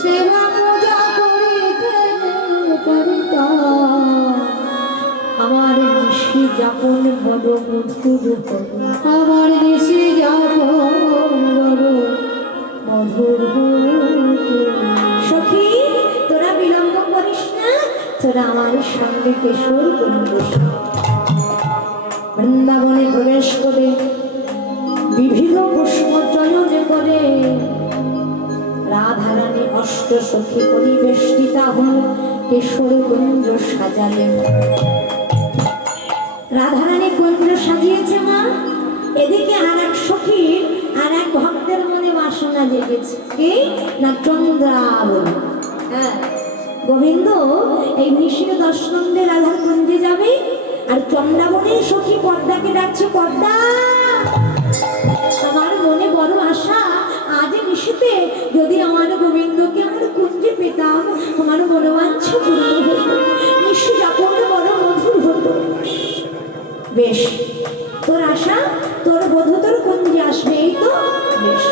সেবা পূজা করিতে আমার ঋষি যাপন বড় মধুর, আমার ঋষি যাপন বড় মধুর। সখী তোরা বিলম্ব করিস না, তোরা আমার সঙ্গে কেশর কুঞ্জ বৃন্দাবনে প্রবেশ করে বিবিধ পুষ্প চয়নে করে রাধারানী অষ্ট সখী পরিবেষ্টিতা হল কেশর কুঞ্জ সাজালেন। রাধারানী কুঞ্জ সাজিয়েছে মা, এদিকে আর এক সখীর আর এক ভক্তের মনে বাসনা জেগেছে, কি না চন্দ্রাবলী। হ্যাঁ, গোবিন্দ এই নিশির দর্শনে রাধার কুঞ্জে যাবে, আর চন্দ্রাবলীর সখী পর্দাকে ডাকছে, পর্দা আমার মনে বড় আশা, আজ নিশিতে যদি আমার গোবিন্দকে আমার কুঞ্জে পেতাম, আমার মনোবাঞ্ছা পূর্ণ হতো, নিশি যাপন বড় মধুর হতো। বেশ, তোর আশা, তোর বধূ তোর কুঞ্জে আসবে, এই তো বেশ।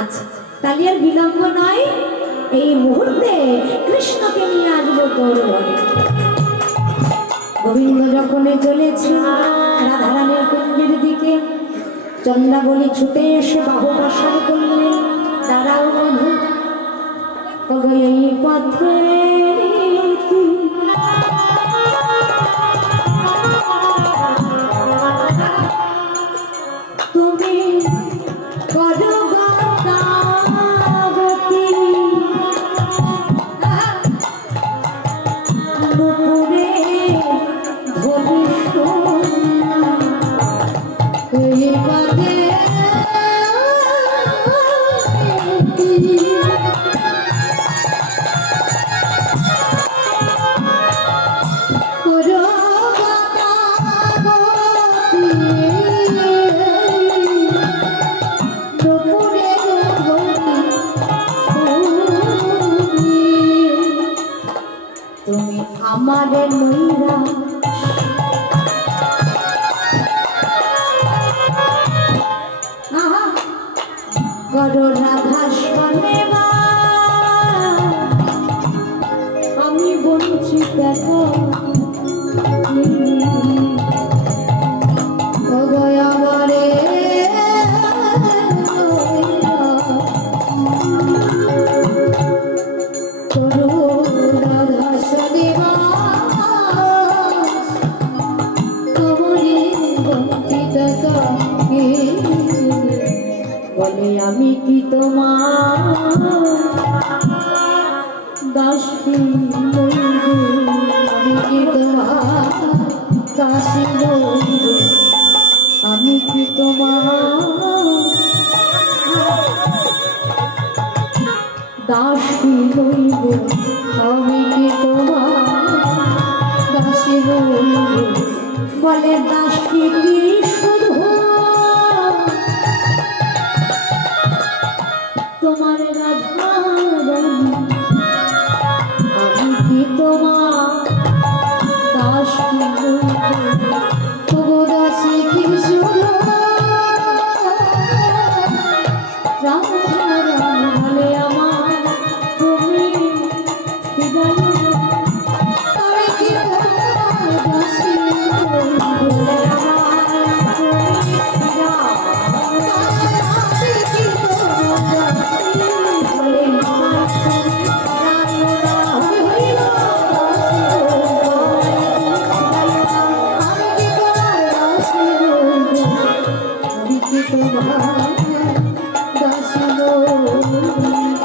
আচ্ছা, তাহলে আর বিলম্ব নয়, এই মুহূর্তে কৃষ্ণকে নিয়ে আসবো তোর ঘরে। গোবিন্দ যখন চলেছে রাধারানীর কুঞ্জের দিকে, চন্দ্রাবলী ছুটে এসে বাহু প্রসার করলেন, দাঁড়াও বধূ, এই পথে তুমি করো গতি, নুপুরে ধরিস এই পথে তুমি আমাদের নৈরা করো রাধা সনে, আমি বঞ্চিত আমারে বলে আমি কি তোমার দাসী, আমি কি তোমার দাসী, আমি কি তোমার দাসী হইব, আমি কি তোমার দাসী হইব। বলে দাসী কি শুধু তোমার রাধারানী, আমি কি তোমার দাসী হইব, তবু দাসী কি শুধু রাধারানী। বলে আমার তুমি আমি কি তোমার দাসী হইব,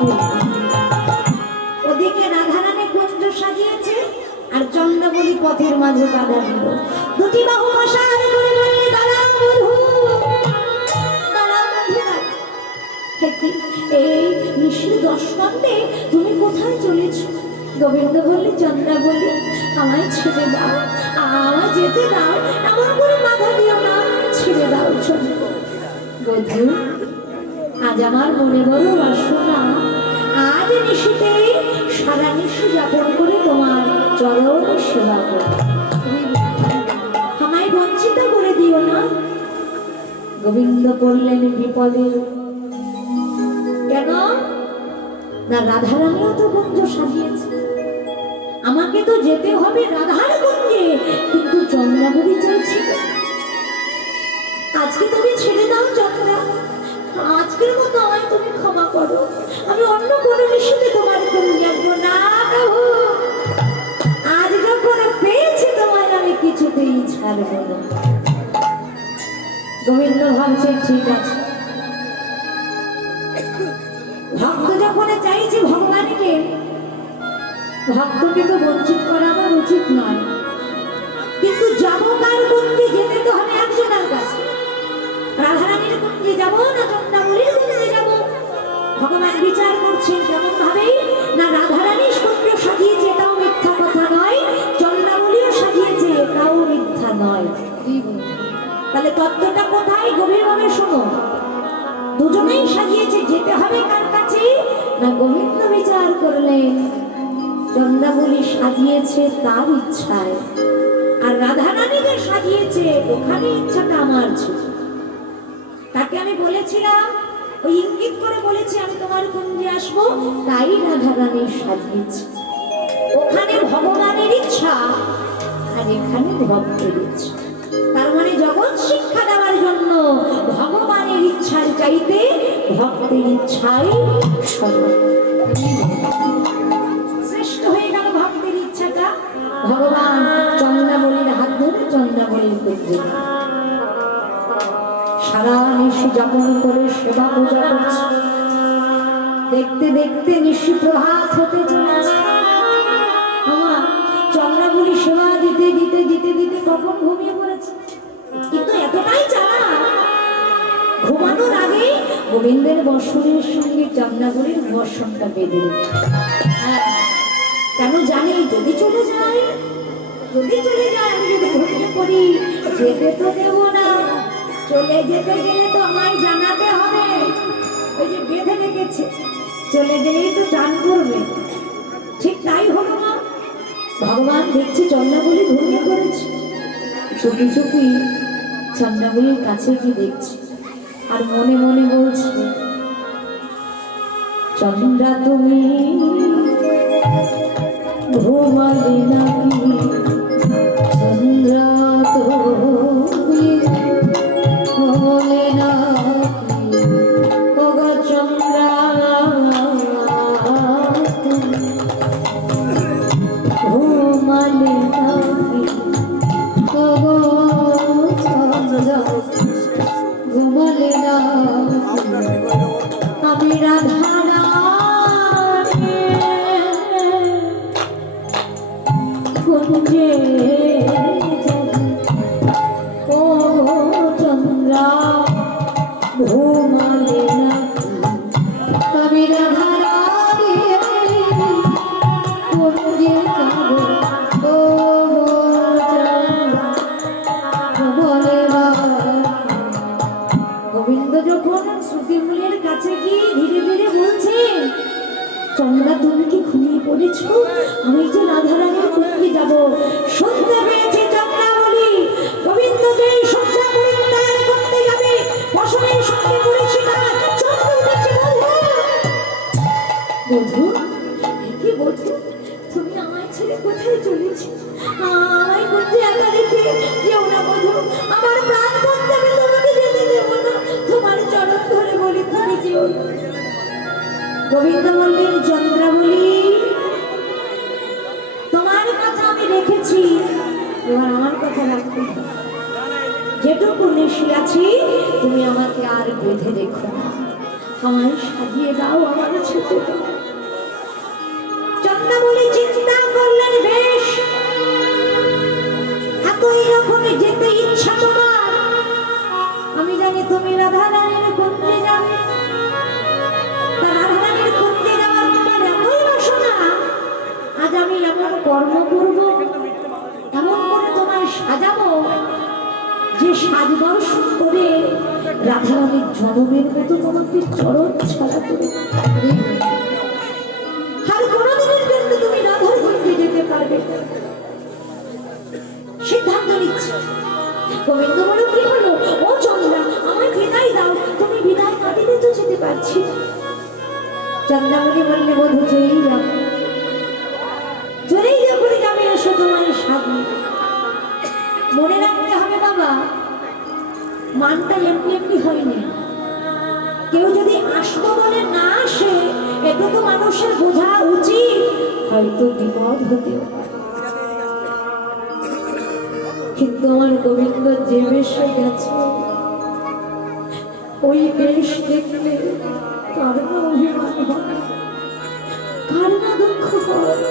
ওদিকে রাধারানী কুঞ্জ সাজিয়েছে আর চন্দ্রাবলী পথের মাঝে কাদা দিল, দুটি বাহু প্রসার করে বললে, দাঁড়াও বধূ, দাঁড়াও বধূ। এই নিশির দর্শনে তুমি কোথায় চলেছ? গোবিন্দ বললে, চন্দ্রাবলী আমায় ছেড়ে দাও, আমায় যেতে দাও, এমন করে বাধা দিও না, ছেড়ে দাও বধূ। আজ আমার মনে বড় বাসনা, আজ নিশিতে সারা নিশি যাপন করে তোমার চরণ সেবা করো, আমায় বঞ্চিত করে দিও না। গোবিন্দ বললেন, বিপদে না রাধারানীও তো কুঞ্জ সাজিয়েছে, আমাকে তো যেতে হবে রাধার কুঞ্জে, কিন্তু চন্দ্রাবলী চাইছে আজকে তুমি ছেড়ে দাও চন্দ্রা, আজকের মতো আমায় তুমি ক্ষমা করো, আমি অন্য কোনো নিশিতে তোমার কুঞ্জে আসবো না। প্রভু আজ যখন পেয়েছি তোমায় আমি কিছুতেই ছাড়বো না। গোবিন্দ ভাবছে ঠিক আছে, ভক্ত যখন চাইছে ভগবানকে, ভক্তকে তো বঞ্চিত করা আমার উচিত নয়, কিন্তু যাবো কার কুঞ্জে, যেতে তো হবে একজনের কাছে। রাধারানীর কুঞ্জে যাবো না চন্দ্রাবলীর কুঞ্জে যাবো? ভগবান বিচার করছেন কেমন ভাবে, না রাধারানী কুঞ্জ সাজিয়েছে এটাও মিথ্যা কথা নয়, চন্দ্রাবলীও সাজিয়েছে এটাও মিথ্যা নয়। তাহলে তত্ত্বটা কোথায়? গভীরভাবে শোনো। দুজনেই সাজিয়েছে, যেতে হবে কার কাছে? না গোবিন্দ বিচার করলেন চন্দ্রাবলী সাজিয়েছে তার ইচ্ছায়, আর রাধারানীকে সাজিয়েছে ওখানে ইচ্ছাটা আমার ছিল। তাকে আমি বলেছিলাম, ওই ইঙ্গিত করে বলেছি আমি তোমার কুঞ্জে আসবো, তাই রাধারানী সাজিয়েছে। ওখানে ভগবানের ইচ্ছা আর এখানে ভক্তের ইচ্ছা। তার মানে জগৎ শিক্ষা দেওয়ার জন্য ভগবানের ইচ্ছার চাইতে ভক্তের ইচ্ছাই শ্রেষ্ঠ হয়ে গেল। ভক্তের ইচ্ছাটা ভগবান চন্দ্রাবলীর হাত ধরে চন্দ্রাবলীর কুঞ্জে সারা নিশি যাপন করে সেবা পূজা করছে। দেখতে দেখতে নিশি প্রভাত হতে চলেছে। চন্দ্রাবলী সেবা দিতে দিতে দিতে দিতে কখন ঘুমিয়ে পড়েছে, কিন্তু এতটাই চালা ঘুমানোর আগে গোবিন্দের বর্ষণের সঙ্গে চন্দ্রাবলীর বর্ষণটা বেঁধে দিল। কেন জানি যদি চলে যায়, যদি চলে যায় আমি যদি ঘুমিয়ে পড়ি, যেতে তো দেবো না। চলে যেতে গেলে তো আমায় জানাতে হবে, ওই যে বেঁধে রেখেছে, চলে গেলেই তো টান করবে। ঠিক তাই হলো না। ভগবান দেখছি চন্দ্রাবলী ঘুমিয়ে পড়েছে, চুপি চুপি চন্দ্রাবলীর কাছে কি দেখছি, আর মনে মনে বলছে চন্দ্রা তুমি ঘুমালে নাকি, চন্দ্রা তুমি ঘুমালে নাকি, ওগো চন্দ্রা ঘুমালে নাকি, ওগো চন্দ্রা ঘুমালে নাকি, আমি রাধারানী কুঞ্জে ও চন্দ্রা ঘুমালে নাকি, আমি রাধারানী কুঞ্জে যাব, ও ঘুমালে নাকি। গোবিন্দ যখন শ্রুতিমূলের কাছে গিয়ে ধীরে ধীরে বলছেন চন্দ্রা তুমি কি ঘুমিয়ে পড়েছ, আমি যে রাধারানীর কুঞ্জে যাব। শুনতে পেয়েছে চন্দ্রাবলী গোবিন্দ যে সজ্জা পরিত্যাগ করতে যাবে, বসনের সঙ্গে করেছি না চন্দ্র উঠেছে। বধূ কি বধূ, তুমি আমায় ছেড়ে কোথায় চলেছ? আমায় কুঞ্জে একা রেখে যেও না বধূ, আমার প্রাণ করতে আমি তোমাকে যেতে দেবো না, তোমার চরণ ধরে বলি তুমি যেও না। গোবিন্দ বললেন চন্দ্রাবলী তোমার কথা আমি রেখেছি, এবার আমার কথা রাখতে, যেটুকু নিশি আছি তুমি আমাকে আর বেঁধে দেখো না, আমায় সাজিয়ে দাও, আমার ছুটে দাও। চন্দ্রাবলী চিন্তা করলেন বেশ, এতই রকমে যেতে ইচ্ছা তোমার, আমি জানি তুমি রাধারানীর কুঞ্জে যাবে, রাধারানীর কুঞ্জে যাওয়ার তোমার এতই বাসনা, আজ আমি এমন কর্ম করব, এমন করে তোমায় সাজাবো যে সাজ দর্শন করে রাধারানীর জনমের মতো তোমাকে চরণ ছড়া করে, আর কোনোদিনের জন্য তুমি রাধার কুঞ্জে যেতে পারবে। সিদ্ধান্ত নিচ্ছে। গোবিন্দ বলো কি হলো, ও চন্দ্রা আমায় বিদায় দাও, তুমি বিদায় না দিলে তো যেতে পারছি। চন্দ্রামণি বললে বধূ চলেই যাবে, চলেই যাবে, যাবে এসো তোমার সামনে। মনে রাখতে হবে বাবা, মানটা এমনি এমনি হয়নি। কেউ যদি আসবো বলে না আসে, এটুকু মানুষের বোঝা উচিত হয়তো বিপদ হতেও পারে। কিন্তু আমার গোবিন্দ যে বেশে গেছে, ওই বেশ দেখলে কার না অভিমান হয়, কার না দুঃখ হয়।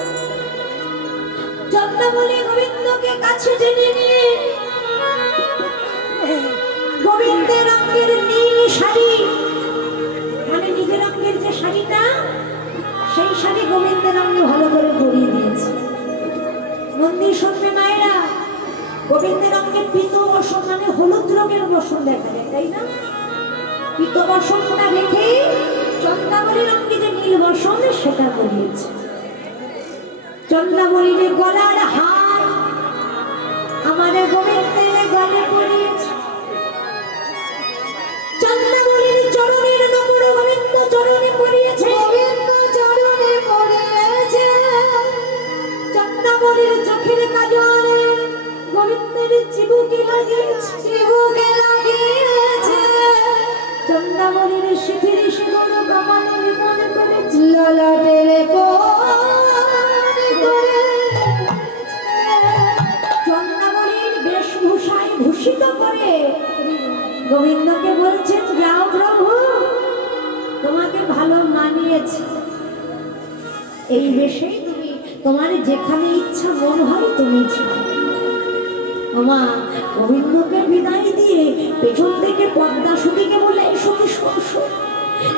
চন্দ্রামণি গোবিন্দকে কাছে টেনে নিয়ে গোবিন্দের রঙের নীল শাড়ি, মানে নিজের রঙের যে শাড়িটা, সেই শাড়ি গোবিন্দের রঙে ভালো করে পরিয়ে দিয়েছে। মন্দির শুনবে মায়েরা, গোবিন্দের রঙের পীত বসন মানে হলুদ রঙের বসন দেখা যায়, তাই না? পীত বসনটা রেখে চন্দ্রাবলীর রঙে যে নীল বসন সেটা পরিয়েছে। চন্দ্রাবলীর গলার হার আমার গোবিন্দের গলে পরিয়েছে। চন্দ্রাবলীর চরণের নমর গোবিন্দ চরণে পরিয়েছে, গোবিন্দ চরণে পরিয়েছে। চন্দ্রাবলীর চোখের কাজলে গোবিন্দের চিবুকে লাগিয়েছে, চিবুকে লাগিয়েছে। চন্দ্রাবলীর শিথির শিবর কপালে লিপন করেছে, ললাটে লিপন করেছে। চন্দ্রাবলীর বেশভূষায় ভূষিত করে গোবিন্দকে বলছেন, যাও প্রভু, তোমাকে ভালো মানিয়েছে, এই বেশেই তুমি, তোমার যেখানে ইচ্ছা মন হয় তুমি যাও। আমা গোবিন্দকে বিদায় দিয়ে পেছন থেকে পদ্মা সতীকে বলে, এসো কি শোষ,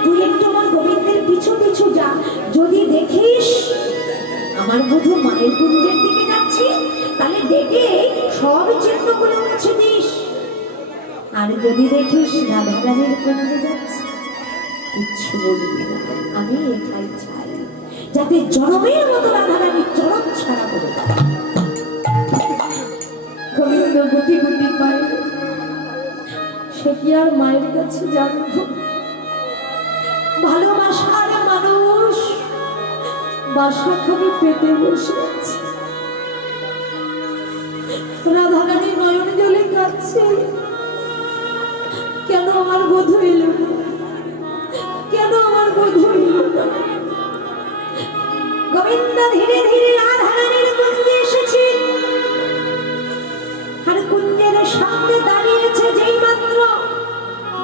তুই একটু আমার গোবিন্দের পিছু পিছু যা, যদি দেখিস আমার বধূ মায়ের কুঞ্জের দিকে যাচ্ছে, তাহলে দেখে সব চিহ্নগুলো মুছে দিস। আর যদি দেখিস রাধারানীর কুঞ্জে যাচ্ছে, কিচ্ছু বলবি না, আমি এটাই চাই, যাতে জনমের মতো রাধারানীর চরণ ছাড়া করে দেয়। গোবিন্দ গুটি গুটি পায়, সে কি আর মায়ের কাছে জানত? ভালোবাসার মানুষ বাসা খালি পেতে বসে আছে। রাধারানী নয়ন জলে কাঁদছে, কেন আমার বধূ এলো না, কেন আমার বধূ এলো না? গোবিন্দ ধীরে ধীরে রাধারানীর কুঞ্জে এসেছে, আর কুঞ্জের সামনে দাঁড়িয়েছে। যেই মাত্র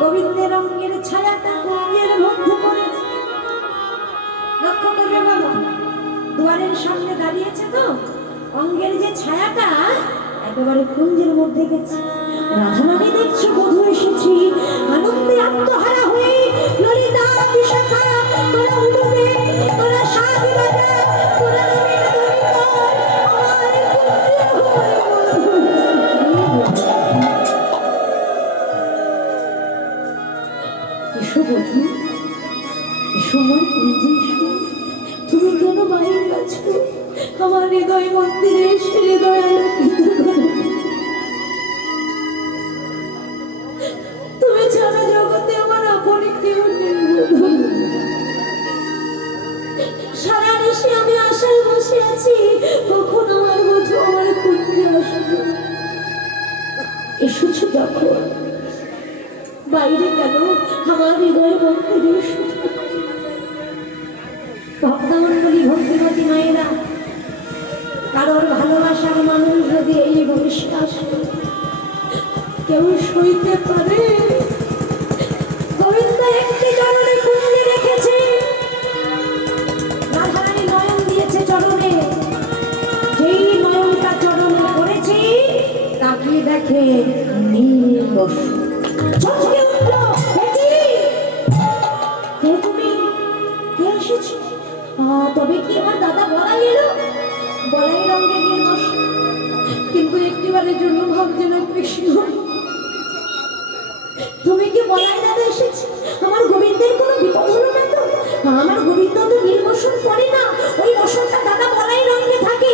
গোবিন্দের রঙের ছায়াটা কুঞ্জের মধ্যে পড়েছে, লক্ষ্য করবে বাবা, দুয়ারের সামনে দাঁড়িয়েছে তো, অঙ্গের যে ছায়াটা একেবারে কুঞ্জের মধ্যে গেছে। রাধারানী দেখছে বধূ এসেছি, আনন্দে আত্মহারা হয়ে ললিতা বিশাখা তোরা উঠবে, তোরা সাজ বাজা, তোরা এসো বধূ, এসো আমার কুঞ্জে এসো। তুমি কেন বাইরে আছো? আমার হৃদয় মন্দিরে এসে হৃদয় আলোকিত করো। তুমি ছাড়া জগতে আমার আপন কেউ নেই বধূ। সারা নিশি আমি আশায় বসে আছি, কখন আমার বধূ আমার কুঞ্জে আসবে। এসেছো যখন বাইরে কেন, আমার হৃদয় মন্দিরে এসেছো। ভক্তমণ্ডলী ভক্তিমতী মায়েরা, কারোর ভালোবাসার মানুষ যদি এই বয়সে আসে, কেউ সইতে পারে? গোবিন্দ একটি চরণে কুঞ্জে রেখেছে, রাধারানী নয়ন দিয়েছে চরণে। যেই নয়নটা চরণে পড়েছে, তাকিয়ে দেখে নীল বসন। চমকে উঠলো, কে তুমি, কে এসেছো? তবে কি আমার দাদা বলাই এলো? বলাই রঙের নীল বসন, কিন্তু একটিবারের জন্য ভাবছে না কৃষ্ণ, তুমি কি বলাই দাদা এসেছে? আমার গোবিন্দের কোনো বিপদ হলো না তো? আমার গোবিন্দ তো নীল বসন পরে না, ওই বসনটা দাদা বলাই রঙে থাকে,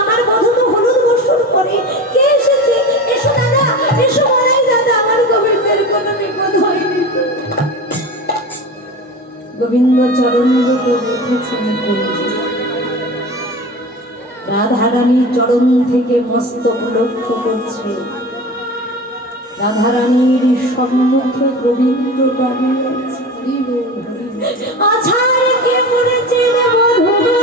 আমার বধূ তো হলুদ বসন পরে। কে এসেছে? এসো দাদা, এসো বলাই দাদা, আমার গোবিন্দের কোনো বিপদ হয়নি। গোবিন্দ চরণ এসেছেন কুঞ্জে। রাধারানীর চরণ থেকে মস্তক লক্ষ্য করছে। রাধারানীর সম্মুখে গোবিন্দ দাঁড়িয়ে আছে। আছাড় কে পড়েছে রে মধুগো,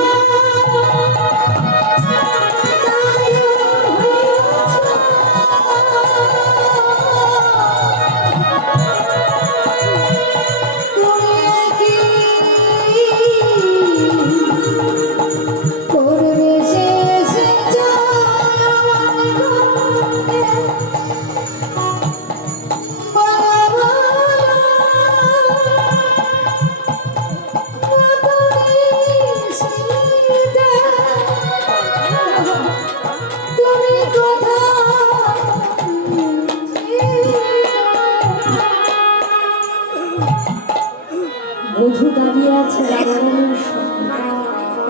বধূ দাঁড়িয়ে আছে রাধারানীর সঙ্গে।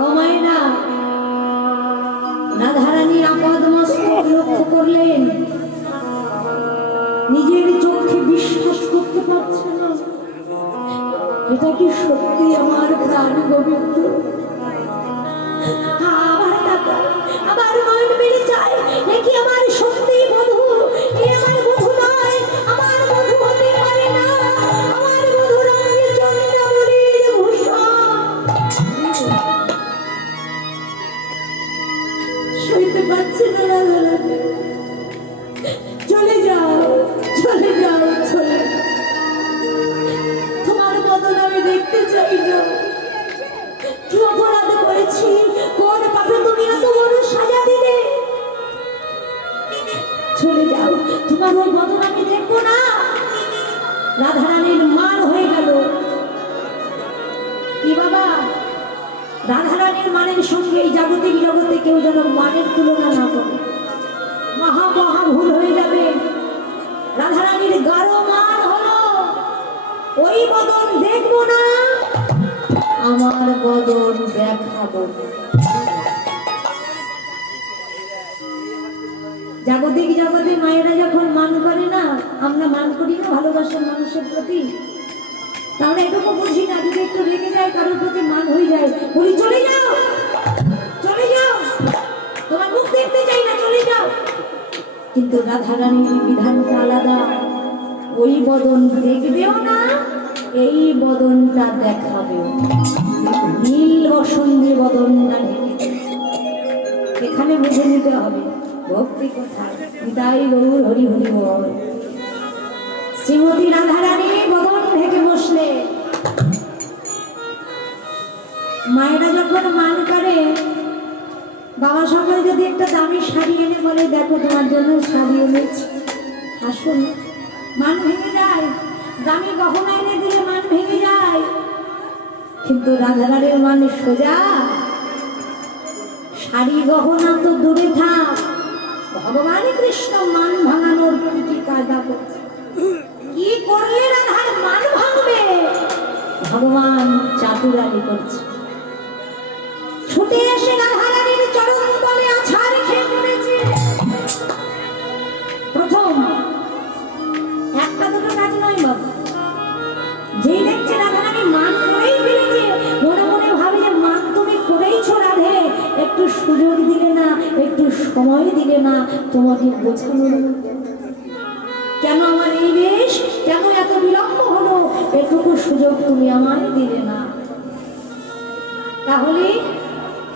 ও মায়েরা, রাধারানীর আপাদ মস্তক লক্ষ্য করলেন, নিজের চোখে বিশ্বাস করতে পারছে না। এটা কি সত্যি আমার প্রাণ গোবিন্দ? আমার মন মেরে যায়, নাকি আমার সত্যি বধূ? এ আমার বধূ নয়, আমার বধূ হতে পারে না। আমার বধূ রঙে চন্দ্রাবলীর ভূষণ। সইতে পারছে না রাধারানী। চলে যাও, চলে যাও, চলে। তোমার বদন আমি দেখতে চাই না। কি অপরাধ করেছি? কোন পাপে তুমি এত বড় সাজা দিলে? চলে যাও, তোমার ওই বদন আমি দেখবো না। রাধারানীর মান হয়ে গেল। কি বাবা, রাধারানীর মানের সঙ্গে এই জাগতিক জগতে কেউ যেন মানের তুলনা না করে। মহা মহা ভুল হয়ে যাবে। রাধারানীর গাঢ় মান হলো, ওই বদন দেখবো না, আমার বদন দেখাবো। জাগতিক জগতে মায়েরা যখন মান করে না, আমরা মান করি না ভালোবাসার মানুষের প্রতি, তাহলে এটুকু বুঝি না, যদি একটু রেগে যায় কারোর প্রতি মান হয়ে যায়, বলি চলে যাও, চলে যাও, তোমার মুখ দেখতে চাই না, চলে যাও। কিন্তু রাধারানীর বিধানটা আলাদা। ওই বদন দেখবেও না, এই বদনটা দেখাবেও। নীল বসন্তি বদনটা ঢেকে, এখানে বুঝে নিতে হবে ভক্তি কোথায়। নিতাই গৌর হরি হরি বল। শ্রীমতী রাধারানী বদন ঢেকে বসলে। মায়েরা যখন মান করে, বাবা সকাল যদি একটা দামি শাড়ি এনে বলে, দেখো তোমার জন্য শাড়ি এনেছি, আসুন, মান ভেঙে যায়। দামি গহনা এনে দিলে মান ভেঙে যায়। কিন্তু রাধারানীর মান সোজা। শাড়ি গহনা তো দূরে থাক, ভগবান কৃষ্ণ মান ভাঙানোর কি কায়দা করছে। কি করলে রাধার মান ভাঙবে? ভগবান চাতুরানি করছে। ছুটে এসে রাধারানীর চরণ তলে আছাড় খেয়ে পড়েছে। প্রথম একটা দুটো কাজ নয় বাবা, যেই দেখছে রাধারানী মান করেই ফেলেছে, মনে মনে ভাবে যে মান তুমি করেইছো রাধে, একটু সুযোগ দিলে না, একটু সময় দিলে না তোমাকে বোঝানোর মতো। কেন আমার এই বেশ, কেন এত বিলম্ব হলো, এটুকু সুযোগ তুমি আমায় দিলে না। তাহলে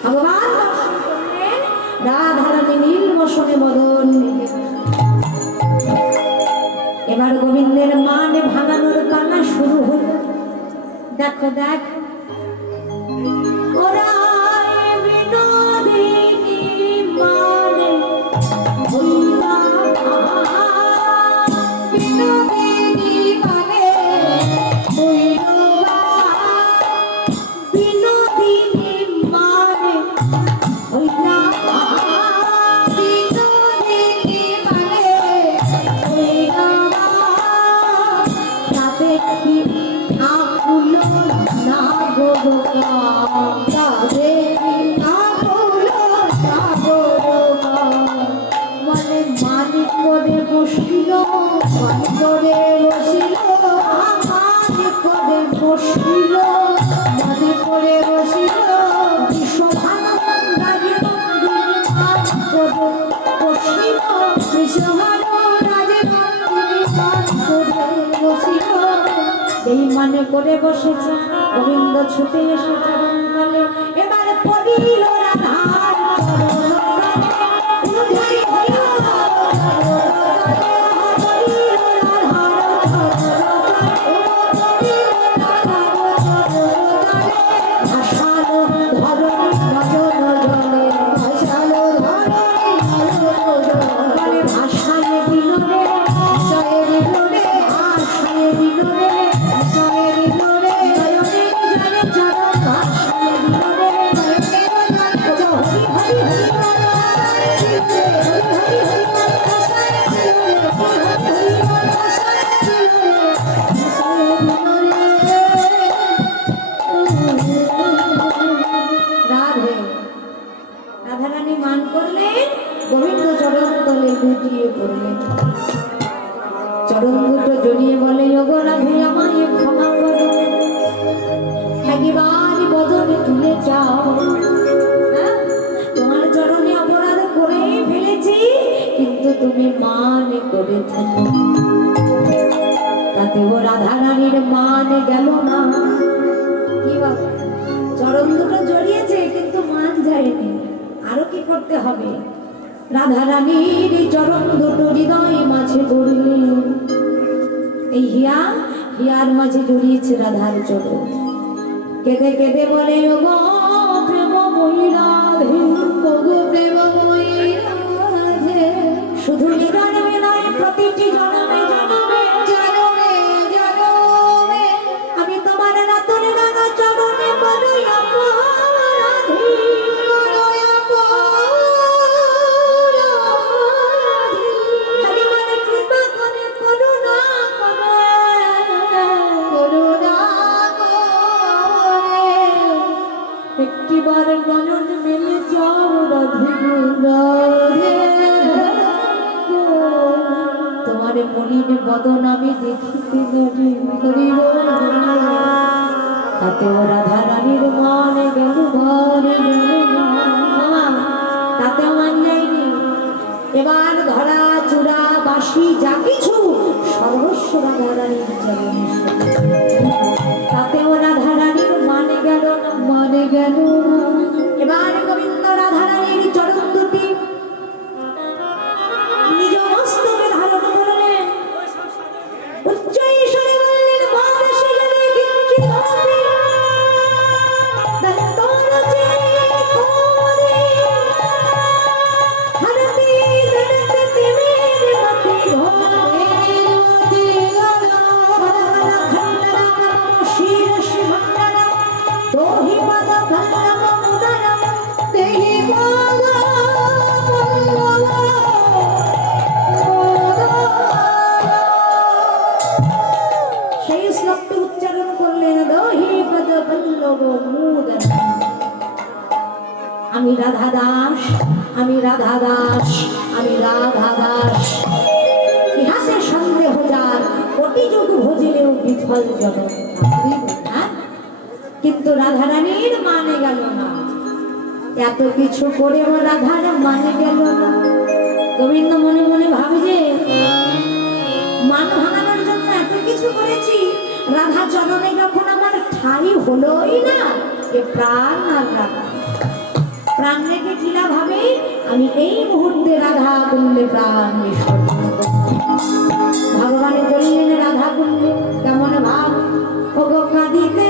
ভগবান দর্শন করলেন, রাধারানী নীল বসনে বদন। এবার গোবিন্দের মান ভাঙানোর পালা শুরু হলো। দেখো দেখ, ওরা বিনোদিনী মানে ভুল্লা, বিনোদিনী মানে ভুল্লা, বিনোদিনী মানে ভুল্লা, বিনোদিনী মানে ভুল্লা। তা দেখি আকুল না গো, তা দেখি আকুল না গো, মানে মানি করে বসিল, মানি করে বসিল, মানি করে বসিল, মানি করে বসিল। কৃষ্ণ হলো রাজনন্দিনী মান করে বসিল। এই মানে করে বসেছে গোবিন্দ ছুটে এসে চরণ তলে এবার পড়িল রাধার চরণ তলে হরি রাধারানী মান করলেন, গোবিন্দ চরণ তলে লুটিয়ে পড়লেন। চরণ দুটো জড়িয়ে বলে ওগো রাধে আমায় ক্ষমা করো, একবার বদনে তুলে যাও। তোমার চরণে অপরাধ করে ফেলেছি, কিন্তু তুমি মান করে থাকো। তাতেও রাধারানীর মান গেল না। কি বাবা, চরণ দুটো জড়িয়েছে কিন্তু মান যায়নি, আরো কি করতে হবে? রাধারানীর চরণ দুটো হৃদয় মাঝে পড়লেন। এই হিয়ার মাঝে জড়িয়েছে রাধার চরণ। কেঁদে কেঁদে বলে ওগো প্রেমময়ী রাধে, ওগো প্রেমময়ী রাধে, শুধু নিদান নয় প্রতিটি জনমে জনমে জনমে জনমে আমি তোমার রাতরে রাঙা চরণে বড়ই অপরাধী, বড়ই অপরাধী। হরি বলে কৃপা করে করুণা করে, করুণা করে একটিবার নয়ন মেলে যাও রাধে রাধে। তোমার মলিন বদন আমি দেখিতে জানি, হরিব তাতেও রাধারানীর মান গেল, মান গেল না। তাতেও মান যায়নি। এবার ধরা চূড়া বাঁশি যা কিছু সর্বস্ব রাধারানীর চরণে, তাতেও রাধারানীর মানে গেল না, মানে গেল না। এবার গোবিন্দ রাধারানীর চরণ দুটি নিজ মস্তকে ধারণ করলেন। উচ্চ ঈশ্বরে বললেন বারসে গেলে কিঞ্চিৎ হবে দত্তরচে কোদে হরতি ধরতে তিমের মতি ভোগে মতি গলা খন্ডনা শির শিভণ্ডনা তোহি পদ খন্ডম উদরম দেহি পদ সেই শ্লোকটি উচ্চারণ করলেন, দহি পদ পল্লব মুদরম। আমি রাধা দাস, আমি রাধা দাস, আমি রাধা দাস। ইহাতে সন্দেহ যার কোটি যুগ ভজিলেও বিফল জনম। কিন্তু রাধারানীর মানে গেল না। এত কিছু করেও রাধার মানে গেল না। গোবিন্দ মনে মনে ভাবছে মান ভাঙানোর জন্য এত কিছু করেছি, রাধা চরণে যখন আমার ঠাই হলোই না, এ প্রাণ আর রাধা, প্রাণ রেখে কিনা ভাবে আমি এই মুহূর্তে রাধা কুণ্ডে প্রাণ বিসর্জন করব। ভগবানে বললেন রাধা কুণ্ডে কেমন ভাব, ওগো কাঁদিতে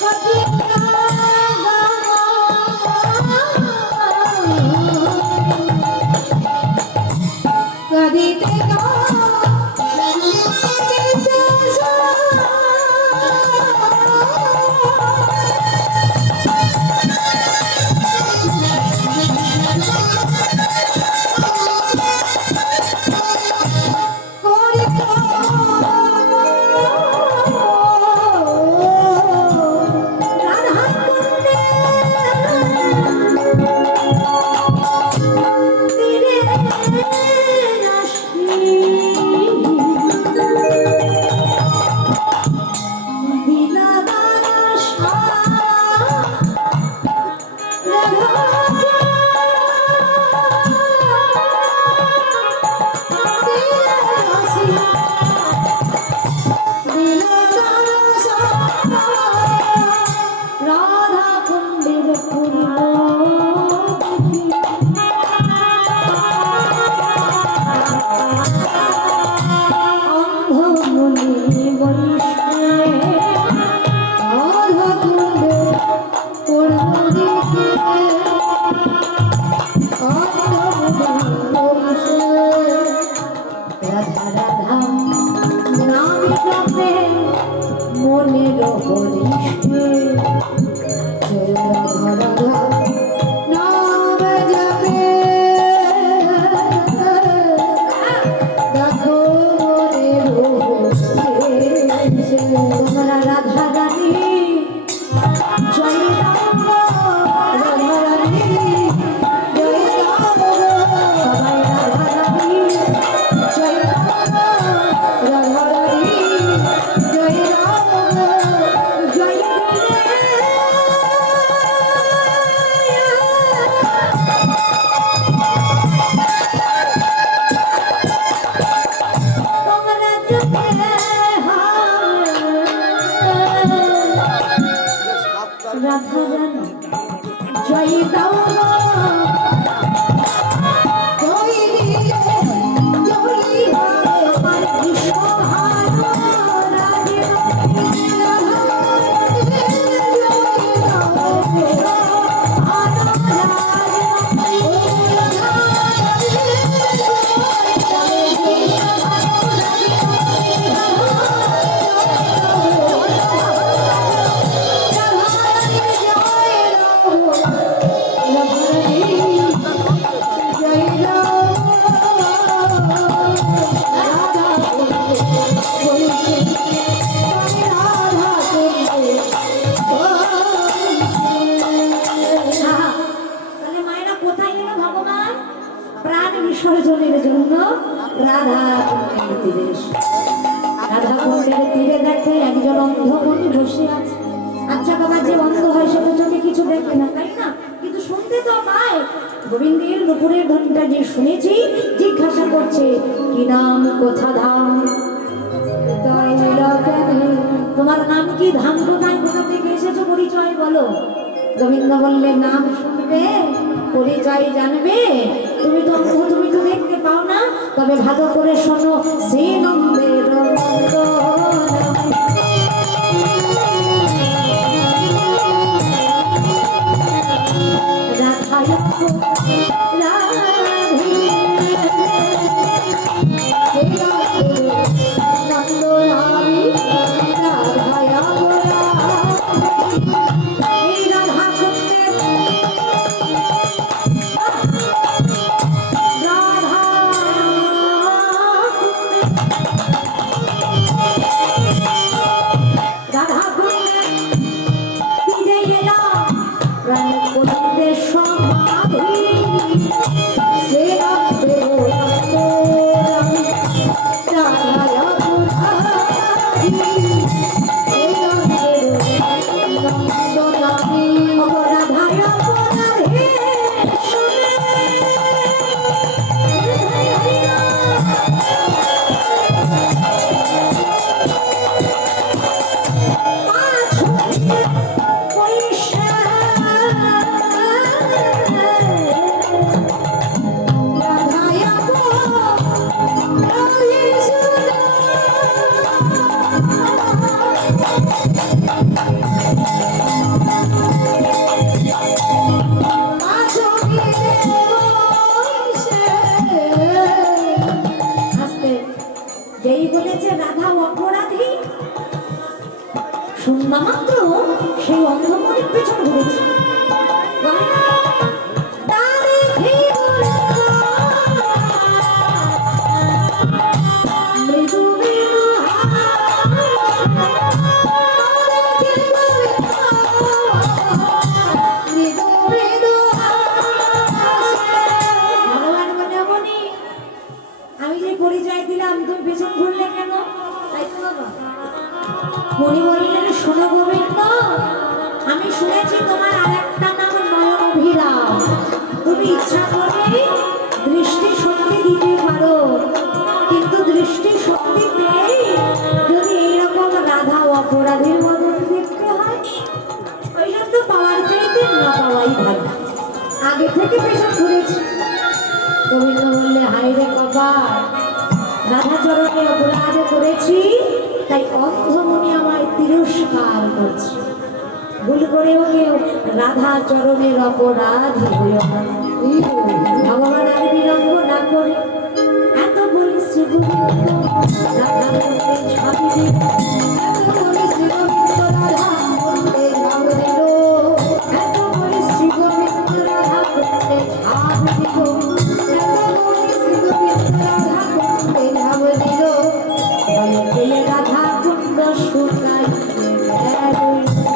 Kati রাধা কুণ্ডের পূর্ণ অন্ধমনি বৈষ্ণে রাধা কুণ্ডের পূর্ণ দিকে রাধা রাধা নাম জপে মনের হরিষে রাধা রাধা নাম জপে দেখো মনের হরিষে তোমরা রাধা রানী জয় রাম রাধা রানী জয় রাম সবাই রাধা রানী জয় রাম রাধা রানী জয় রাম জয় তোমরা জপে রাধা রানী জয় দাও জয় দিলে জয় আমার কৃষ্ণ হারা রাধে রাধা জয় দাও হারা তাহলে মায়েরা কোথায় গেল ভগবান প্রাণ বিসর্জনের জন্য রাধা কুণ্ডের তীরে এসে। রাধা কুণ্ডের তীরে দেখে একজন অন্ধমণি বসে আছে। আচ্ছা বাবা, যে অন্ধ হয় সে তো চোখে কিছু দেখে না, তাই না? কিন্তু শুনতে তো পায়। গোবিন্দের নুপুরের ধ্বনিটা যে শুনেছি, জিজ্ঞাসা করছে কি নাম, কোথা ধাম, তোমার নাম কি, ধাম কোথায়, কোথা থেকে এসেছো, পরিচয় বলো। গোবিন্দ বললে নাম শুনবে, পরিচয় জানবে। তুমি তো অন্ধ, তুমি তো দেখতে পাও না, তবে ভালো করে শোনো। শ্রী নন্দের যেই বলেছে রাধা অপরাধী, শুনবা মাত্র সেই অন্ধমণির পেছন ঘুরেছে। আমি যে পরিচয় দিলাম, তুমি পেছন ঘুরলে কেন? তাই তো বাবা মনি বললেন, শোনো গোবিন্দ, আমি শুনেছি তোমার আর একটা নাম নয়নভিরাম। তুমি ইচ্ছা করলে দৃষ্টি শক্তি দিতে পারো, কিন্তু দৃষ্টি শক্তি পেয়ে যদি এইরকম রাধা অপরাধীর মতন দেখতে হয়, ওই জন্য আগে থেকে পেছন ঘুরেছি। গোবিন্দ বললে হায় রে কপাল, রাধা চরণে অপরাধ করেছি, তাই অন্ধমনি আমায় তিরস্কার করছে। ভুল করেও কেউ রাধা চরণের অপরাধ হইও না। ভগবান আর বিলম্ব না করে এত বলি শ্রী গোবিন্দ রাধা বলতে ছাপি দিল, এত বলি শ্রী গোবিন্দ রাধা বলতে ঝাঁপ দিল, এত বলি শ্রী গোবিন্দ রাধা বলতে ঝাঁপ দিল, এত বলি শ্রী গোবিন্দ রাধা বলতে ঝাঁপ দিল। বলে পেলে রাধা কুণ্ড শুকাই রাধা কুণ্ড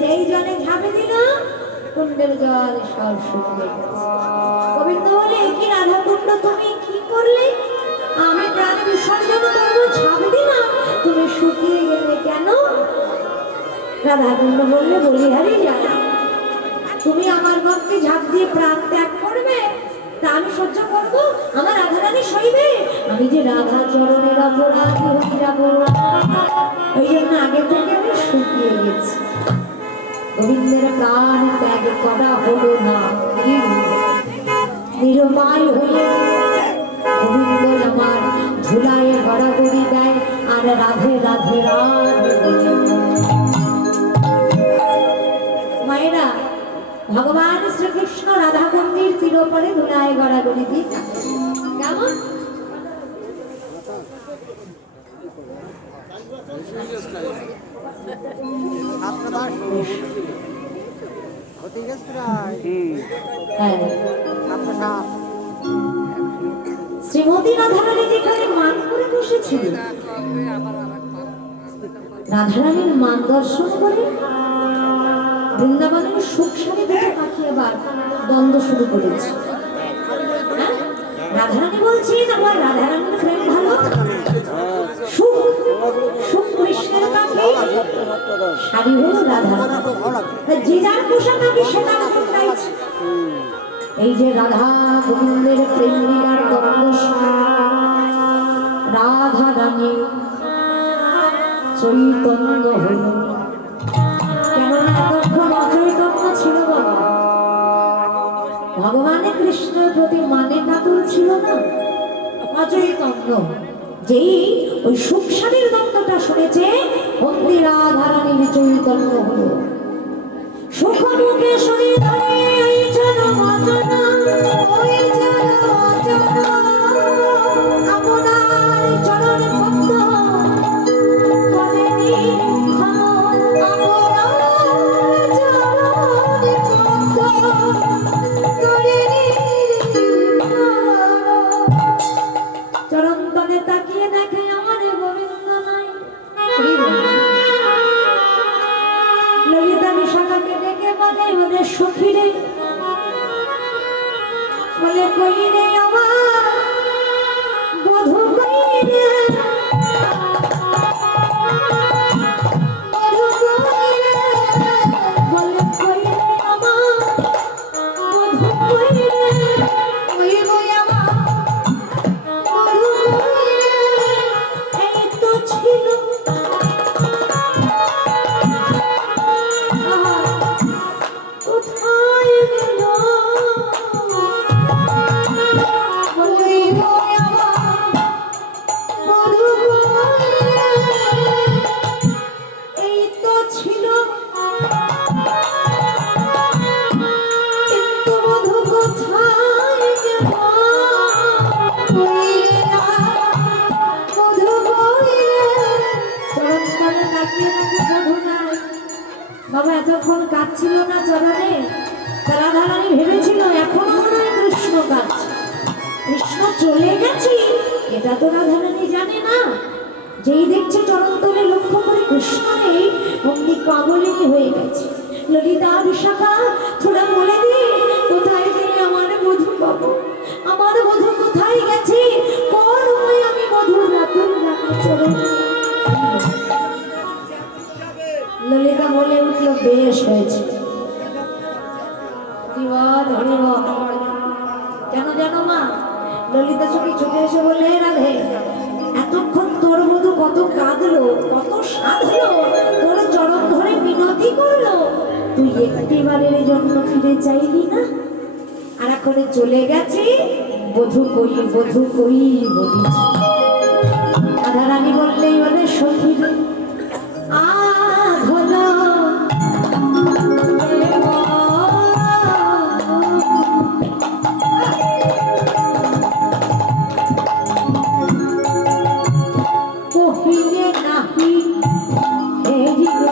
যেই জলে ঝাঁপে দিল কুণ্ডের জল সব শুকিয়ে গেছে। গোবিন্দ বলে কি রাধা কুণ্ড তুমি কি করলে? আমি প্রাণ বিসর্জন করবো ঝাঁপ দিলাম, তুমি শুকিয়ে গেলে কেন? রাধা কুণ্ড বললে বলিহারি যায়, তুমি আমার ভক্তি ঝাঁপ দিয়ে প্রাণ ত্যাগ করবে, তা আমি সহ্য করবো? আমার রাধা রানী সইবে? আমি যে রাধা চরণের অপরাধী হয়ে যাবো, ওই জন্য আগে থেকে আমি শুকিয়ে গেছি। গোবিন্দের প্রাণ ত্যাগ করা হলো না, নিরুপায় হয়ে গোবিন্দ আমার ধুলায় গড়াগড়ি দেয় আর রাধে রাধে রাধে। মায়েরা, ভগবান শ্রীকৃষ্ণ রাধা কুণ্ডের তীরপরে ধুলায় গড়াগড়ি দিয়ে কেমন শ্রীমতী রাধারানী যেখানে মান করে বসেছিল, রাধারানীর মান দর্শন করে বৃন্দাবনের সুখ সাথে দুটো পাখি আবার দ্বন্দ্ব শুরু করেছে। রাধারানী বলছি আমার রাধারানীর প্রেম ভালো, সুখ সুখ কৃষ্ণের পাখি, শাড়ি হলো রাধা, যে যার পোশাক আমি সেটা চাইছি। এই যে রাধা গোবিন্দের প্রেম লীলার দ্বন্দ্ব, রাধা রানী চৈতন্য হল, কেননা এতক্ষণ অচৈতন্য ছিল বাবা, ভগবানের কৃষ্ণের প্রতি মানে কাতুর ছিল না, অচৈতন্য। যেই ওই সুখসারীর দ্বন্দ্বটা শুনেছে অমনি রাধা রানীর চৈতন্য হলো। সুখ মুখে শুনি ধরে ওই জন অচনা, ওই জন অচনা আপনার চরণ ভক্ত করেনি খান, আপনার চরণ ভক্ত করেনি চরণ তলে তাকিয়ে দেখে আমার গোবিন্দ নাই। ললিতা বিশাখাকে ডেকে বলে ওদের সখী রে, বলে কই রে আমার বধূ, কই রে বধূ, কই রে, বলে কই রে আমার বধূ, কই রে, কই কই আমার বধূ, কই রে, এই তো ছিল কোথায় গেল, বলি কই আমার বধূ, কই রে, এই তো ছিল কিন্তু বধূ কোথায় গেল, কই না বধূ, কই রে, চরণ তলে তাকিয়ে দেখে বধূ নাই। বাবা এতক্ষণ কাঁদছিল না চরণে, রাধারানী ভেবেছিল এখনো মনে হয় কৃষ্ণ কাঁদছে, কৃষ্ণ চলে গেছি এটা তো রাধারানী জানে না। যেই দেখছে চরণ তলে লক্ষ্য করে কৃষ্ণ নেই, অমনি পাগলিনী হয়ে গেছে। ললিতা বিশাখা তোরা বলে দি কোথায় গেলে আমার বধূ পাবো, আমার বধূ কোথায় গেছে, কোন হয়ে আমি বধূর রাতুল রাখা চরণ। ললিতা বলে উঠল বেশ হয়েছে, কেন জানো মা? ললিতা চোখে ছুটে এসে বললে রাধে এতক্ষণ তোর বধূ কত কাঁদলো, কত সাধলো, তোর চরণ ধরে মিনতি করলো, একটিবারের জন্য ফিরে চাইলি না, আর এখন চলে গেছে বধূ কই বলিস। রাধারানী বললেই ওদের সখী হলো কহিলে নাহি হেরিল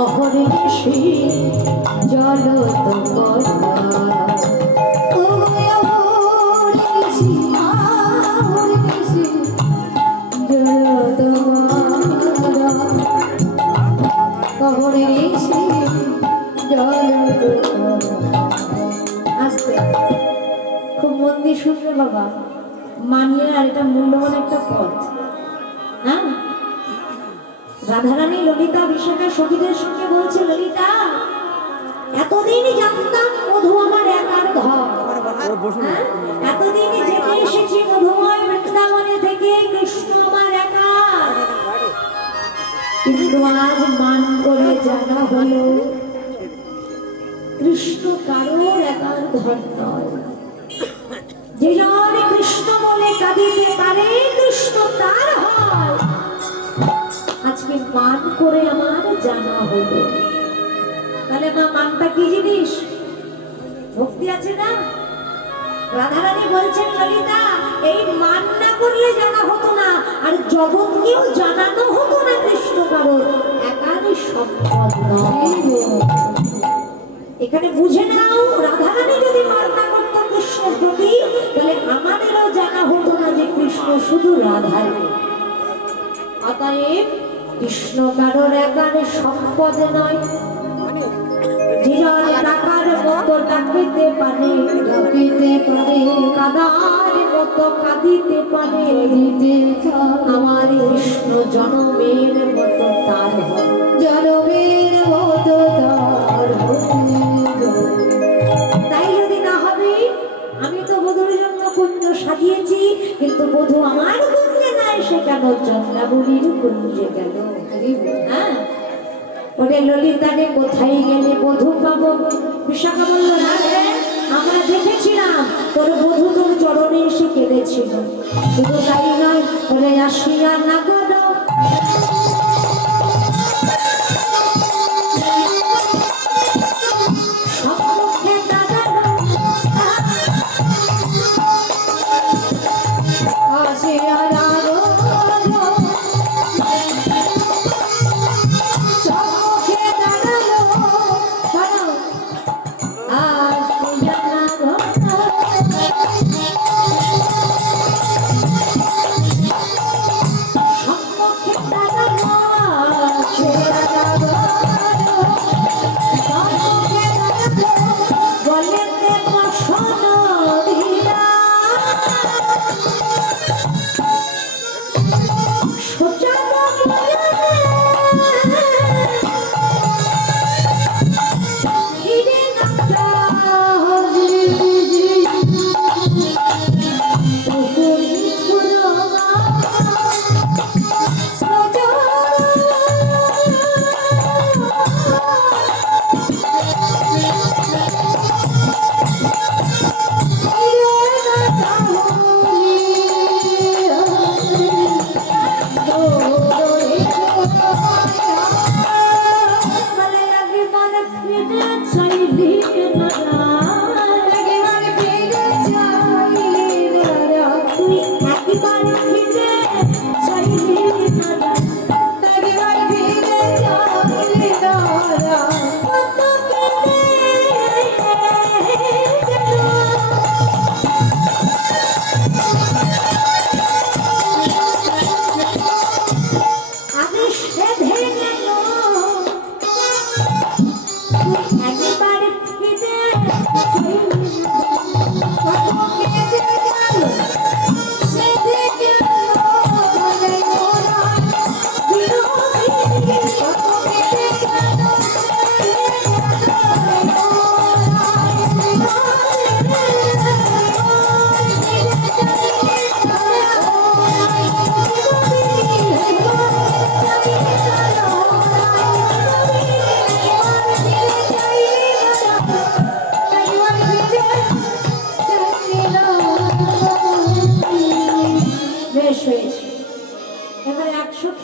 অহর্নিশি জল তো আস্তে খুব মন দিয়ে শুনবে বাবা, মানিয়ে আর এটা মূল্যবান একটা পথ। হ্যাঁ, রাধারানী ললিতা বিশাখা সখীদের সঙ্গে বলছে, ললিতা এতদিনই জানতাম মধু আমার একার ঘর, এতদিনই জেনে এসেছি মধুময় বৃন্দাবনে থেকে কৃষ্ণ আমার একা, কিন্তু আজ মান করে জানা হলো কৃষ্ণ কারোর একার ঘর নয়। যে জন কৃষ্ণ বলে কাঁদিতে পারে কৃষ্ণ তার হয়, আজকে মান করে আমার জানা হলো। তাহলে মা মানটা কি জিনিস? ভক্তি আছে না? রাধারানী বলছেন, ললিতা এই মান না করলে জানা হতো না, আর জগৎকেও জানানো হতো না কৃষ্ণ কারোর একারই সম্পদ নয়। এখানে বুঝে নাও, রাধারানী যদি মান না করত কৃষ্ণের প্রতি, তাহলে আমাদেরও জানা হতো না যে কৃষ্ণ শুধু রাধাই। অতএব কৃষ্ণ কারোর একারে সম্পদ নয়। জীবন টাকার মতো ডাকিতে পারে, কাদার মতো কাঁদিতে পারে, আমার কৃষ্ণ জনমের মতো তার জনমের মতো তার। তাই যদি না হবে, আমি তো বধুর জন্য কুঞ্জ সাজিয়েছি, কিন্তু বধু আমার কুঞ্জে নাই, সে কেন চন্দ্রাবলীর কুঞ্জে গেল? হ্যাঁ, ওরে ললিতা রে কোথায় গেলে বধূ পাবো? বিশাখা বলল, না রে, আমরা দেখেছিলাম তোর বধূ তোর চরণে এসে কেঁদেছিল। শুধু তাই নয়, ওরে আসিয়া না করো দাদা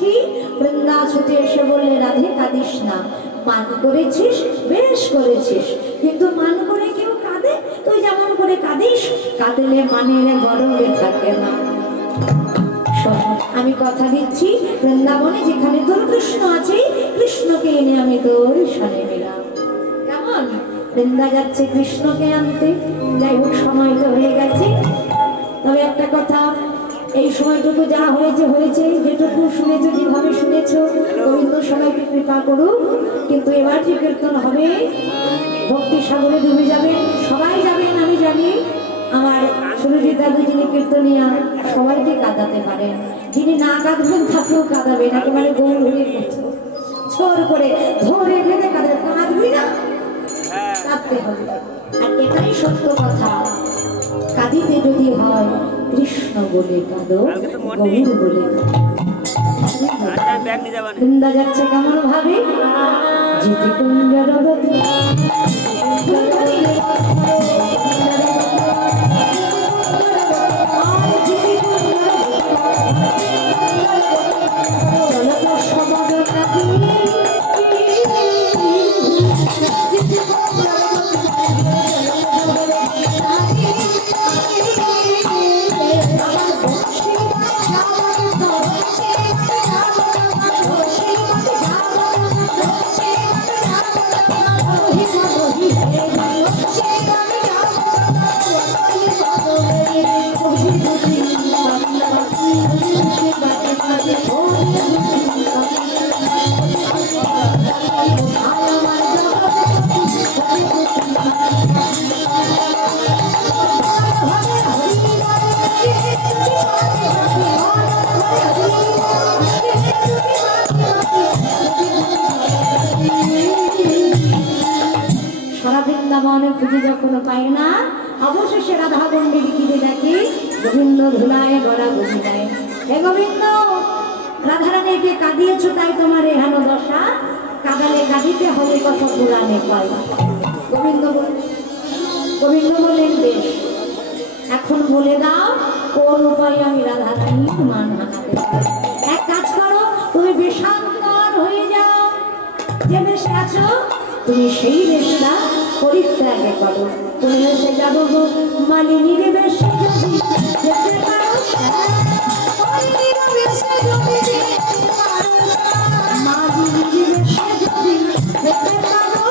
দেখি বৃন্দা ছুটে এসে বললে, রাধে কাঁদিস না, মান করেছিস বেশ করেছিস, কিন্তু মান করে কেউ কাঁদে? তুই যেমন করে কাঁদিস, কাঁদলে মানের গরমে থাকে না। আমি কথা দিচ্ছি, বৃন্দাবনে যেখানে তোর কৃষ্ণ আছে, কৃষ্ণকে এনে আমি তোর সামনে নিলাম। কেমন? বৃন্দা যাচ্ছে কৃষ্ণকে আনতে। যাই হোক, সময় তো হয়ে গেছে। তবে একটা কথা, এই সময়টুকু যা হয়েছে হয়েছে, যেটুকু শুনেছো যেভাবে শুনেছো, গোবিন্দ সবাইকে কৃপা করুক। কিন্তু এবার যে কীর্তন হবে, ভক্তি সাগরে ডুবে যাবেন, সবাই যাবেন আমি জানি। আমার সুরজিৎ দাদু যিনি কীর্তনিয়া, সবাইকে কাঁদাতে পারেন। যিনি না কাঁদবেন তাকেও কাঁদাবেন, একেবারে গৌর হয়ে ছোট করে ধরে বেঁধে কাঁদবে। কাঁদবি না, কাঁদতে হবে। আর এটাই সত্য কথা, কাঁদিতে যদি হয় কৃষ্ণ বলে কাঁদো, গৌর বলে বৃন্দা যাচ্ছে কেমন ভাবে, যেতে কুঞ্জরবতী খুঁজে যখন পায় না, অবশেষে রাধা গম্ভীর গিরে দেখে গোবিন্দ ধুলায় গড়া বুঝিলায়। হে গোবিন্দ, রাধারানীকে কাঁদিয়েছো তাই তোমার এহেন দশা, কাঁদালে কাঁদিতে হবে কথা পুরাণে কয়। গোবিন্দ বললেন, বেশ, এখন বলে দাও কোন উপায়ে আমি রাধারানীর মান হারাতে পারি। এক কাজ করো, তুমি বেশান্তর হয়ে যাও, যে বেশে আছো তুমি সেই বেশটা পরিত্যাগে করো। তুমি বেশে যাবো মালিনীর বেশে, যদি যেতে পারো মালিনীর বেশে, যদি যেতে পারো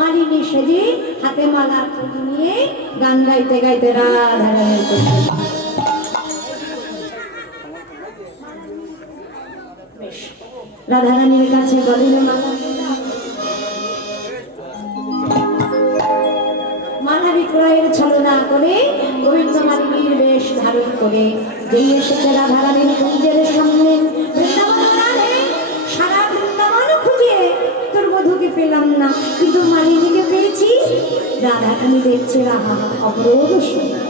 মালিনী সেজে হাতে মালা নিয়ে গান গাইতে গাইতে রাধারানীর কাছে গলিল মালা বিক্রয়ের ছলনা করে গোবিন্দ মালিনীর বেশ ধারণ করে যেই এসেছে রাধারানীর কুঞ্জের সামনে। সারা বৃন্দাবন খুঁজে তোর বধূকে পেলাম না, কিন্তু মালিনীকে পেয়েছি। রাধারানী দেখছে রাহা অপরূপ সুন্দর।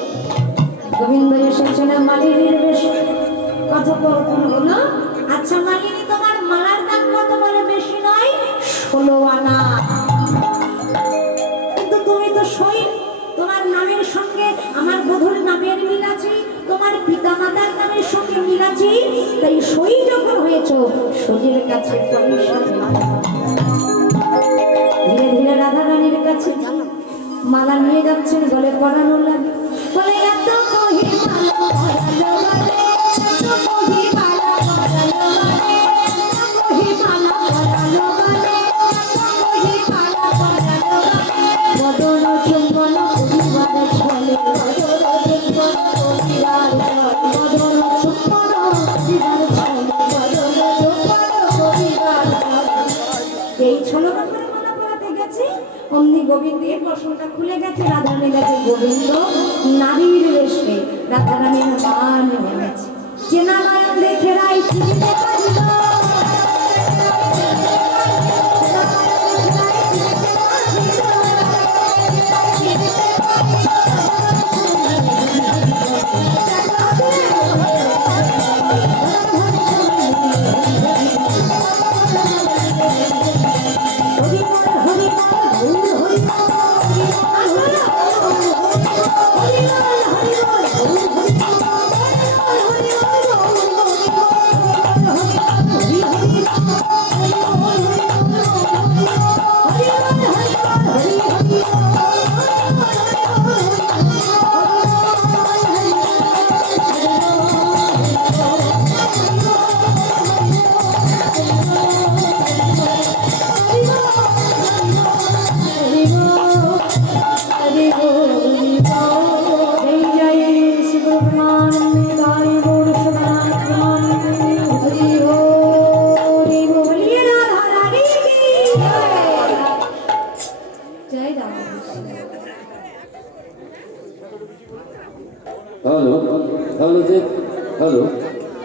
গোবিন্দ এসেছেন মালিনীর বেশ, কথোপকথন হলো। আচ্ছা মালিনী, তোমার মালার দাম কত? বলে বেশি নয়, 16 আনা। কিন্তু তুমি তো সই, তোমার নামের সঙ্গে আমার বধূর নামের মিল আছে, তোমার পিতা মাতার নামের সঙ্গে মিল আছে, তাই সই যখন হয়েছ সইয়ের কাছে ধীরে ধীরে রাধারানীর কাছে মালা নিয়ে যাচ্ছেন, বলে পরানো লাগে, বলে এত কহি মালা পরানো বলে, এত কহি মালা পরানো বলে, এত কহি মালা পরানো বলে, এত কহি মালা পরানো বলে, বদন চুম্বন করিবার ছলে, বদন চুম্বন করিবার ছলে, বদন চুম্বন করিবার ছলে, বদন চুম্বন করিবার ছলে। এই ছলনা করে মালা পরাতে গেছে, অমনি গোবিন্দের বসনটা খুলে গেছে। রাধারানী গেছে গোবিন্দ নারীর বেশে, রাধারানীর মান নেমেছে। চেনা নয়ন দেখে রাই চিনতে পারিল,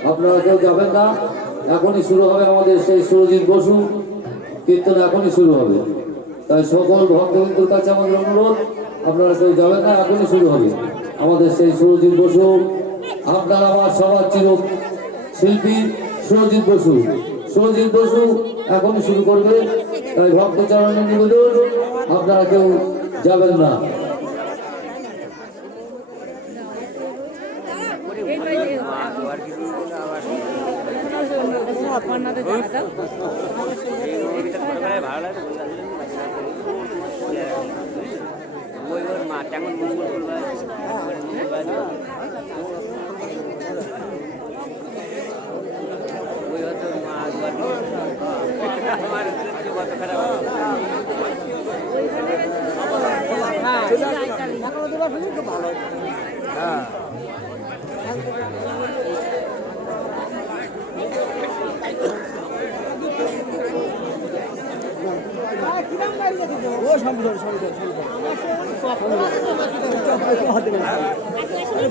আপনারা কেউ যাবেন না। এখনই শুরু হবে আমাদের সেই সুরজিৎ বসু কীর্তন, এখনই শুরু হবে। তাই সকল ভক্তবৃন্দুর কাছে আমাদের অনুরোধ, আপনারা কেউ যাবেন না, এখনই শুরু হবে আমাদের সেই সুরজিৎ বসু। আপনার আমার সবার চির শিল্পী সুরজিৎ বসু। সুরজিৎ বসু এখনই শুরু করবে, তাই ভক্তচরণের নিবেদন, আপনারা কেউ যাবেন না।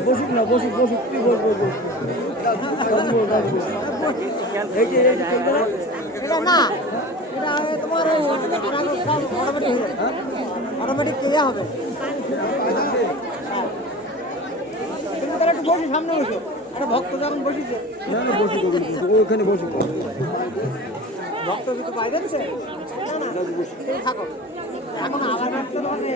বসুক না, বসুক বসুক, কি বলবো না, এটা তোমার অটোমেটিক ক্লিয়ার হবে। তুমি তারা একটু বসি, সামনে বসো। একটা ভক্ত যখন বসিছে, ওইখানে বসি, ভক্ত কিন্তু বাইরে দিচ্ছে, থাকো এখন আবার রাখতে হবে।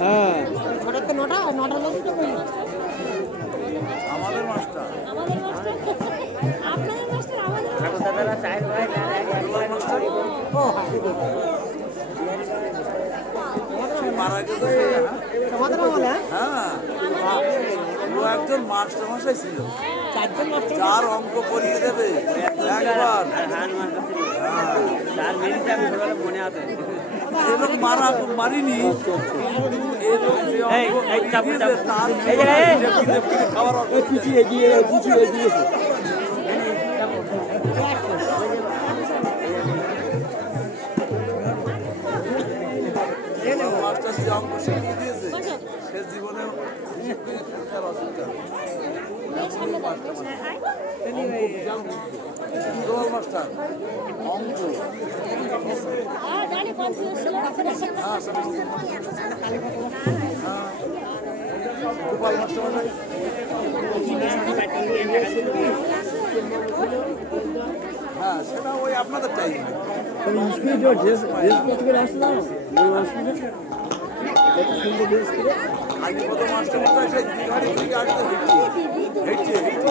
হ্যাঁ, ছটার তো নটা, নটার মধ্যে তো আমাদের মাস্টার আপনাদের মাস্টার মারা গেছে। আমাদের আমলে হ্যাঁ, ও একজন মাস্টার মশাই ছিল, চারজন মাস্টার, যার অঙ্ক পড়িয়ে দেবে একবার। এরকম মারিনি, খাবার পিছিয়ে দিয়েছে। মাস্টার যে অঙ্ক শিখিয়ে দিয়েছে সে জীবনে শিক্ষার অসুবিধা মাস্টার অঙ্ক গোপাল মাস্টার হ্যাঁ, সেটা ওই আপনাদের টাইম। আগে কত মাস্টার মশাই সেই গাড়ি থেকে আসতে হেঁটে হেঁটে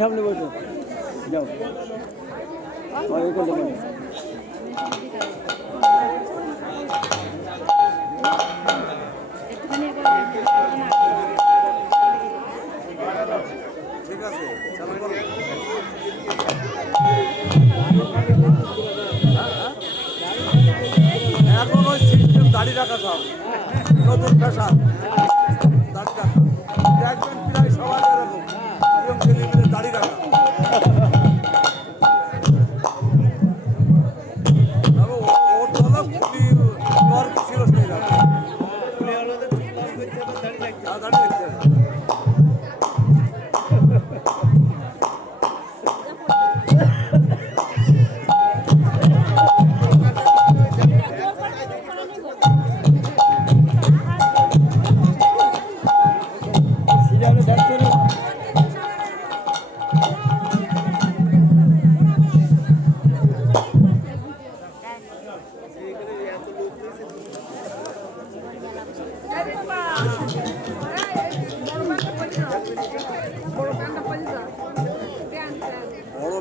সামনে বসো, যাও ঠিক আছে, চালু করো। এখন ওই সিস্টেম দাড়ি রাখা সব নতুন ফ্যাশন, দাড়ি রাখা দেখবেন প্রায় সবাই এরকম ইয়ং ছেলেমেয়েদের দাড়ি রাখা। তবে ওর তলা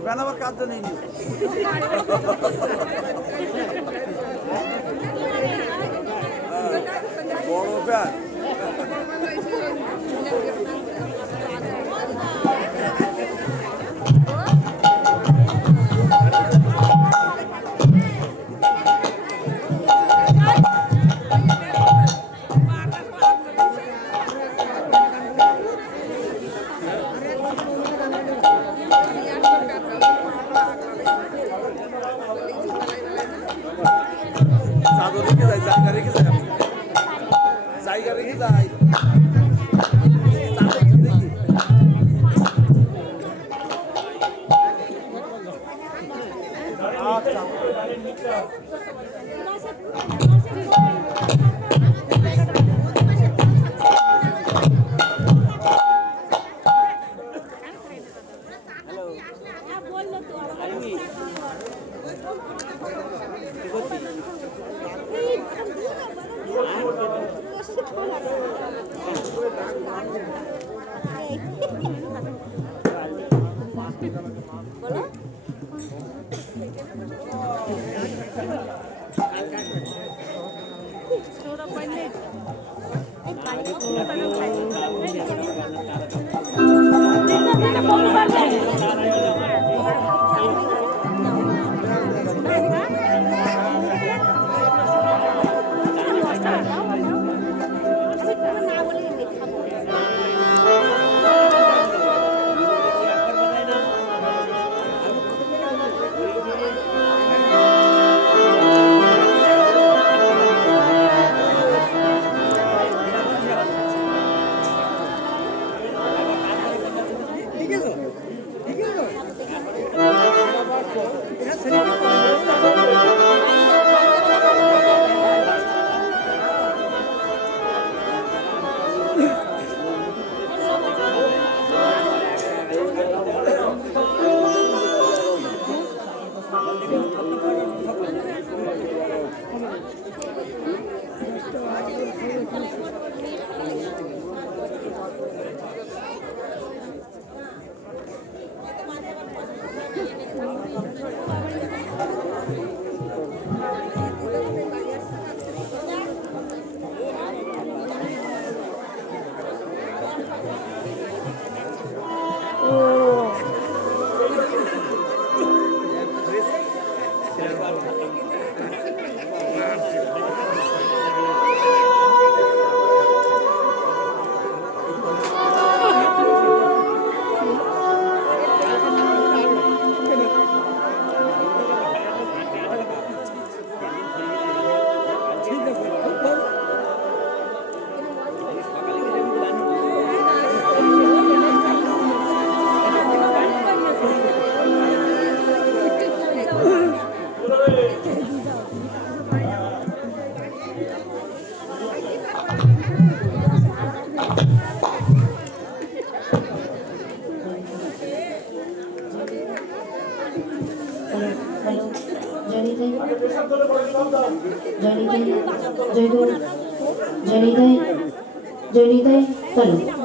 ফ্যান আবার কাজ নেই বড় ফ্যান চাদর রেখে যাই জায়গা রেখে যাই আমি জায়গা রেখে যাই চাদর দেখি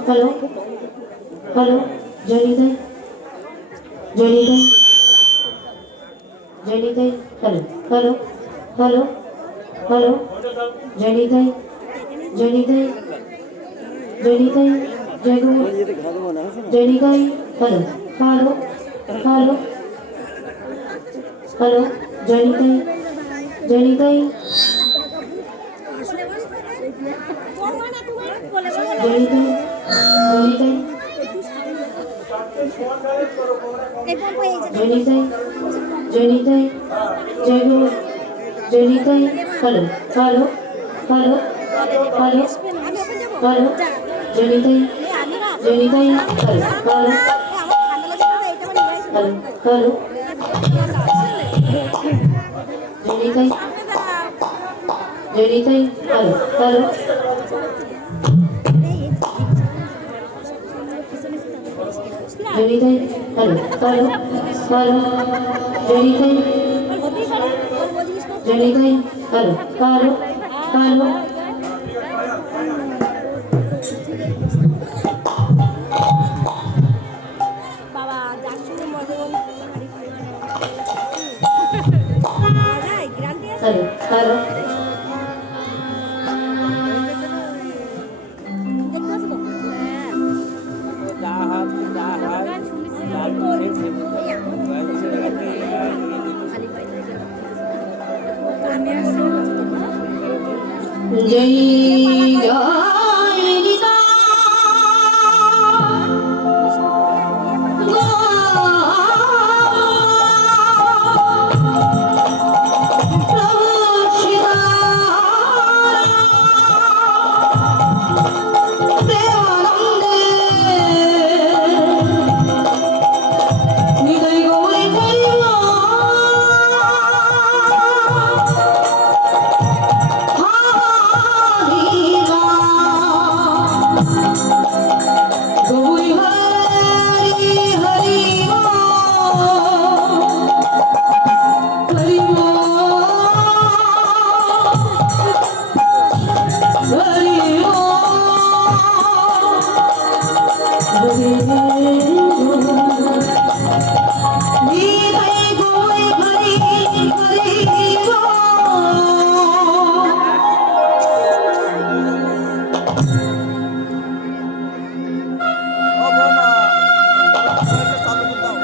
हेलो हेलो जनीदय जनीदय जनीदय हेलो हेलो हेलो हेलो जनीदय जनीदय जनीदय जयगुरु जनीदय हेलो हेलो हेलो हेलो जनीदय जनीदय जनीदय जनीदय जनीदय जयगुरु जनीदय hello hello hello hello hello जनीदय जनीदय हेलो हेलो हेलो हेलो जनीदय जनीदय हेलो हेलो जनीदय हेलो हेलो हेलो जनीदय जनीदय हेलो हेलो हेलो বাবা যার সঙ্গে মজা जय जय निता ও বৌমা এটা চালু করে দাও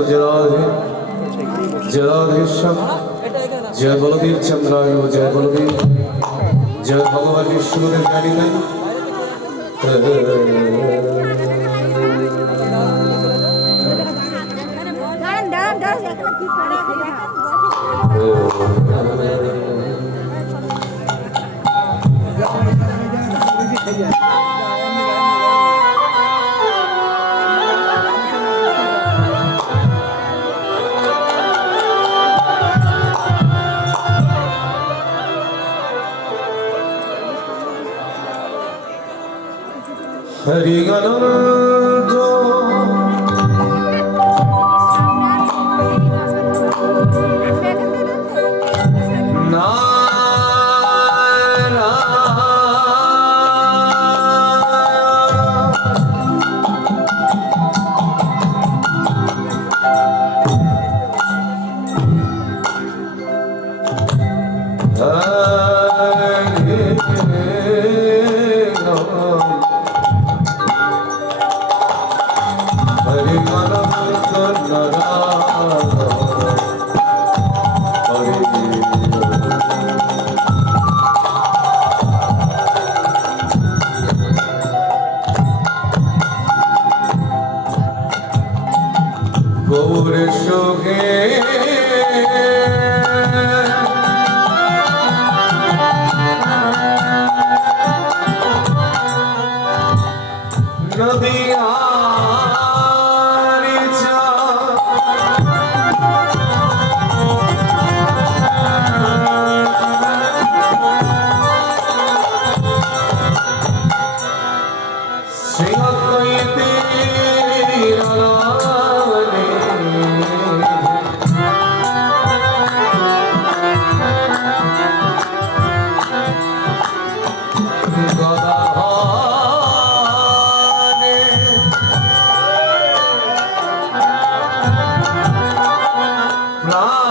जय राधे जय राधेश्याम जय बलदेव चंद्राय जय बलदेव जय भगवान विष्णुदेव ज्ञानी नहीं हरि अनंत गौर शोगे नदिया गदा